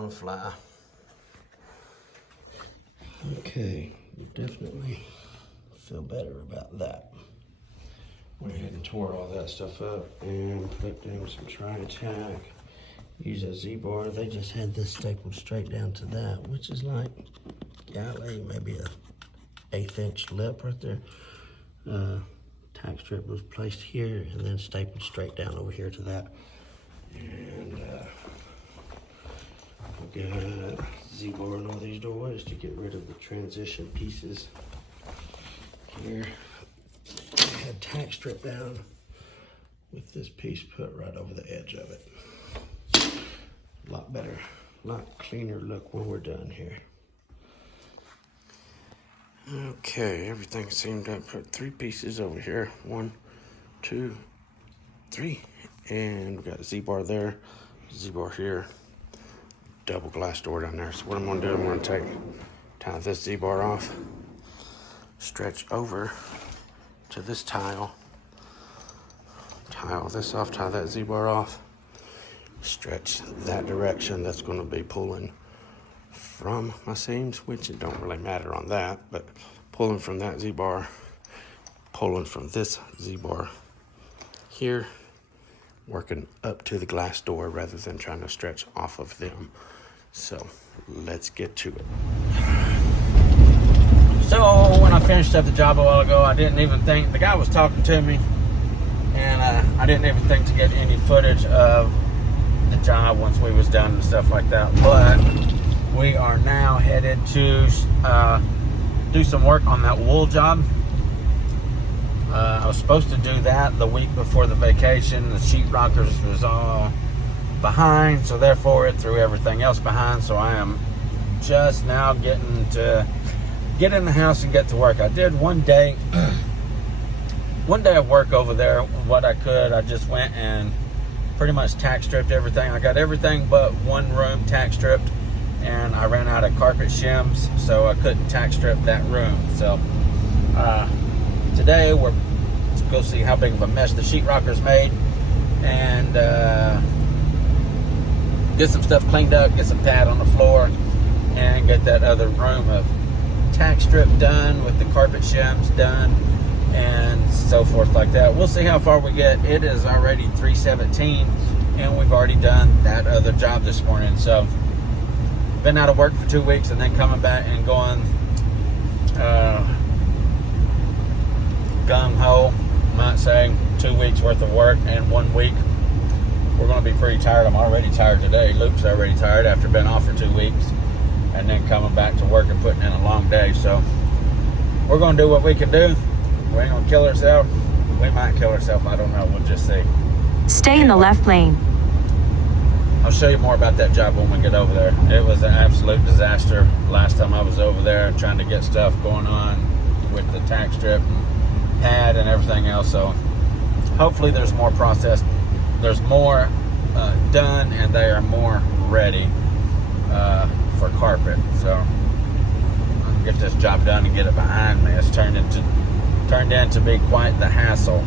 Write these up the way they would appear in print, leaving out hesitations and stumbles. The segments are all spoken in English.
gonna fly. Okay, definitely feel better about that. Went ahead and tore all that stuff up and put down some Tri-Tac. Use a Z-bar. They just had this stapled straight down to that, which is like, golly, maybe a 1/8 inch lip right there. Tack strip was placed here and then stapled straight down over here to that. And we got Z-bar on all these doorways to get rid of the transition pieces here. I had tack strip down with this piece put right over the edge of it. A lot better, a lot cleaner look when we're done here. Okay, everything seemed to put 3 pieces over here. 1, 2, 3. And we got a Z-bar there, Z-bar here, double glass door down there. So what I'm gonna do, I'm gonna tie this Z-bar off, stretch over to this tile this off, tie that Z-bar off, stretch that direction. That's gonna be pulling from my seams, which it don't really matter on that, but pulling from that Z-bar, pulling from this Z-bar here, working up to the glass door rather than trying to stretch off of them. So let's get to it. So when I finished up the job a while ago, I didn't even think, the guy was talking to me, and I didn't even think to get any footage of the job once we was done and stuff like that. But we are now headed to do some work on that wool job. I was supposed to do that the week before the vacation. The sheetrockers was all behind, so therefore it threw everything else behind. So I am just now getting to get in the house and get to work. I did one day of work over there, what I could. I just went and pretty much tack stripped everything. I got everything but one room tack stripped, and I ran out of carpet shims, so I couldn't tack strip that room. So today we're to go see how big of a mess the sheetrockers made, and get some stuff cleaned up, get some pad on the floor, and get that other room of tack strip done with the carpet shims done, and so forth like that. We'll see how far we get. It is already 3:17, and we've already done that other job this morning. So been out of work for 2 weeks, and then coming back and going gung-ho, might say. 2 weeks worth of work and 1 week. We're going to be pretty tired. I'm already tired today. Luke's already tired after being off for 2 weeks, and then coming back to work and putting in a long day. So we're going to do what we can do. We ain't going to kill ourselves. We might kill ourselves. I don't know. We'll just see. Stay in the left lane. I'll show you more about that job when we get over there. It was an absolute disaster last time I was over there, trying to get stuff going on with the tack strip and pad and everything else. So hopefully there's more processed. There's more done, and they are more ready for carpet. So I'll get this job done and get it behind me. It's turned in to be quite the hassle.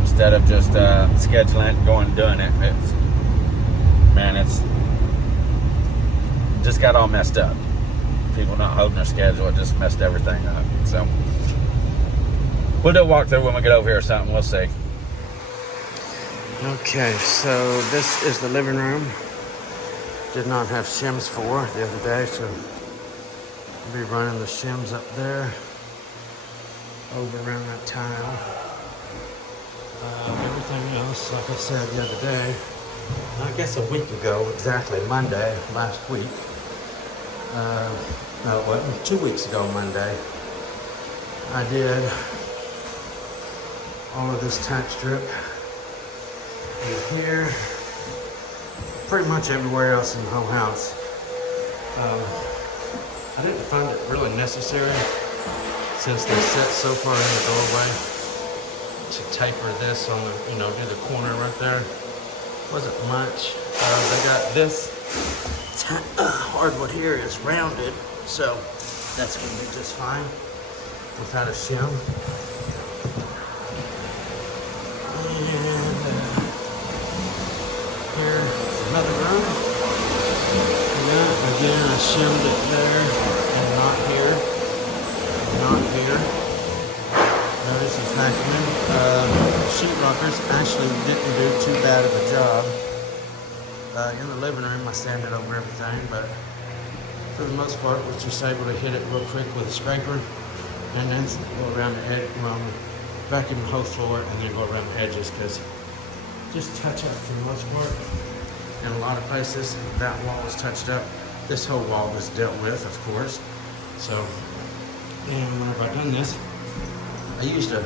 Instead of just scheduling it, going and doing it, it's just got all messed up. People not holding their schedule, it just messed everything up. So we'll do a walkthrough when we get over here or something. We'll see. Okay, so this is the living room. Did not have shims for the other day, so I'll be running the shims up there, over around that tile. Everything else, like I said the other day, I guess a week ago, exactly Monday, last week. No, it wasn't, 2 weeks ago Monday, I did all of this tack strip in here, pretty much everywhere else in the whole house. I didn't find it really necessary, since they sit so far in the doorway, to taper this on the, do the corner right there. Wasn't much. They got this hardwood here is rounded, so that's going to be just fine without a shim. And here's another room. again, I shimmed it there and not here. Not here. Notice it's vacuuming. Sheetrockers actually didn't do too bad of a job. In the living room, I sanded over everything, but for the most part, was just able to hit it real quick with a scraper, and then go around the edge, vacuum the whole floor, and then go around the edges, because just touch up for the most part. In a lot of places, that wall is touched up. This whole wall was dealt with, of course. So, and whenever I done this, I used a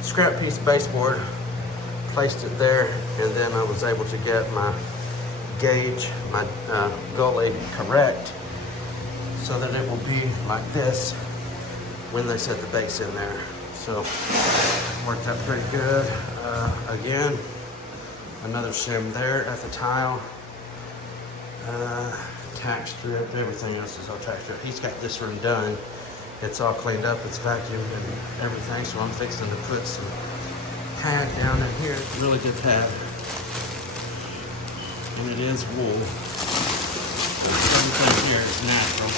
scrap piece of baseboard, placed it there, and then I was able to get my gauge, my gully correct, so that it will be like this when they set the base in there. So, worked out pretty good. Again, another shim there at the tile. Tack strip, everything else is all tack strip. He's got this room done. It's all cleaned up, it's vacuumed and everything, so I'm fixing to put some pad down in here. It's a really good pad. And it is wool. Everything here is natural.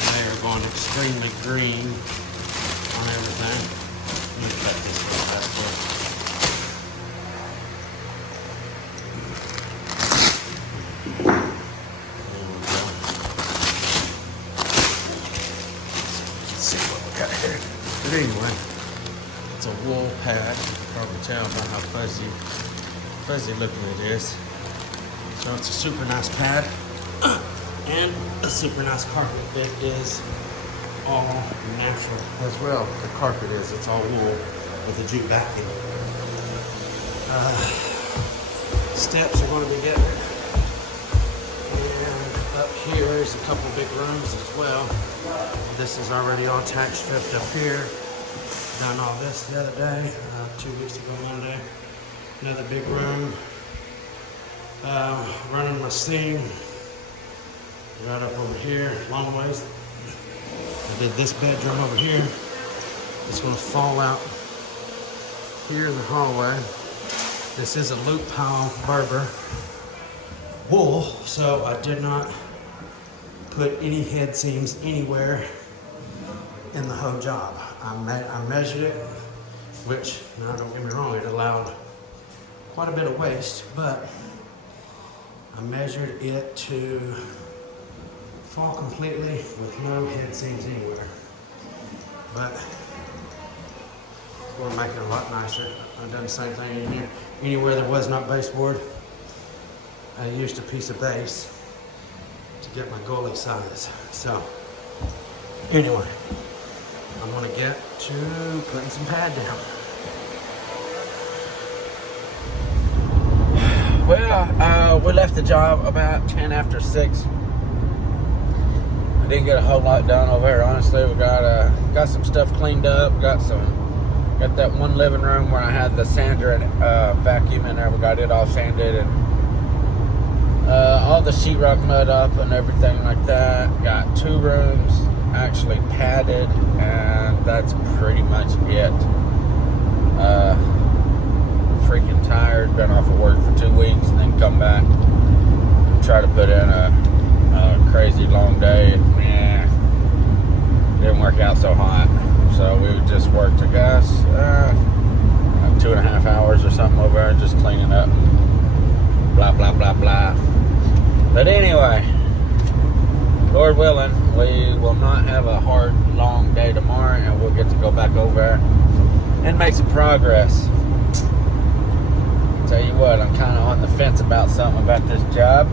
And they are going extremely green on everything. Let me cut this real fast quick. But anyway, it's a wool pad. You can probably tell by how fuzzy looking it is. So it's a super nice pad and a super nice carpet. It is all natural as well. The carpet is, it's all wool with a jute backing. Steps are going to be getting it. And up here is a couple big rooms as well. This is already all tack stripped up here. Done all this the other day, 2 weeks ago Monday. Another big room. Running my steam right up over here, long ways. I did this bedroom over here. It's going to fall out here in the hallway. This is a loop pile Berber wool, so I did not put any head seams anywhere in the whole job. I measured it, which, now don't get me wrong, it allowed quite a bit of waste, but I measured it to fall completely with no head seams anywhere. But it's going to make it a lot nicer. I've done the same thing in here. Anywhere there was not baseboard, I used a piece of base to get my gully size. So, anyway, I'm going to get to putting some pad down. Well, we left the job about 10 after 6. I didn't get a whole lot done over here, honestly. We got some stuff cleaned up. Got that one living room where I had the sander and vacuum in there. We got it all sanded and all the sheetrock mud up and everything like that. Got 2 rooms actually padded, and that's pretty much it. Freaking tired, been off of work for 2 weeks, and then come back and try to put in a crazy long day. Yeah, didn't work out so hot, so we just worked, I guess, 2.5 hours or something over there, just cleaning up, blah blah blah blah. But anyway, Lord willing, we will not have a hard long day tomorrow, and we'll get to go back over there and make some progress. Tell you what, I'm kind of on the fence about something about this job.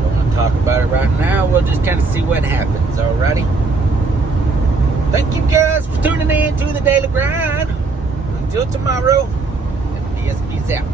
Don't want to talk about it right now. We'll just kind of see what happens, alrighty? Thank you guys for tuning in to the Daily Grind. Until tomorrow, peace out.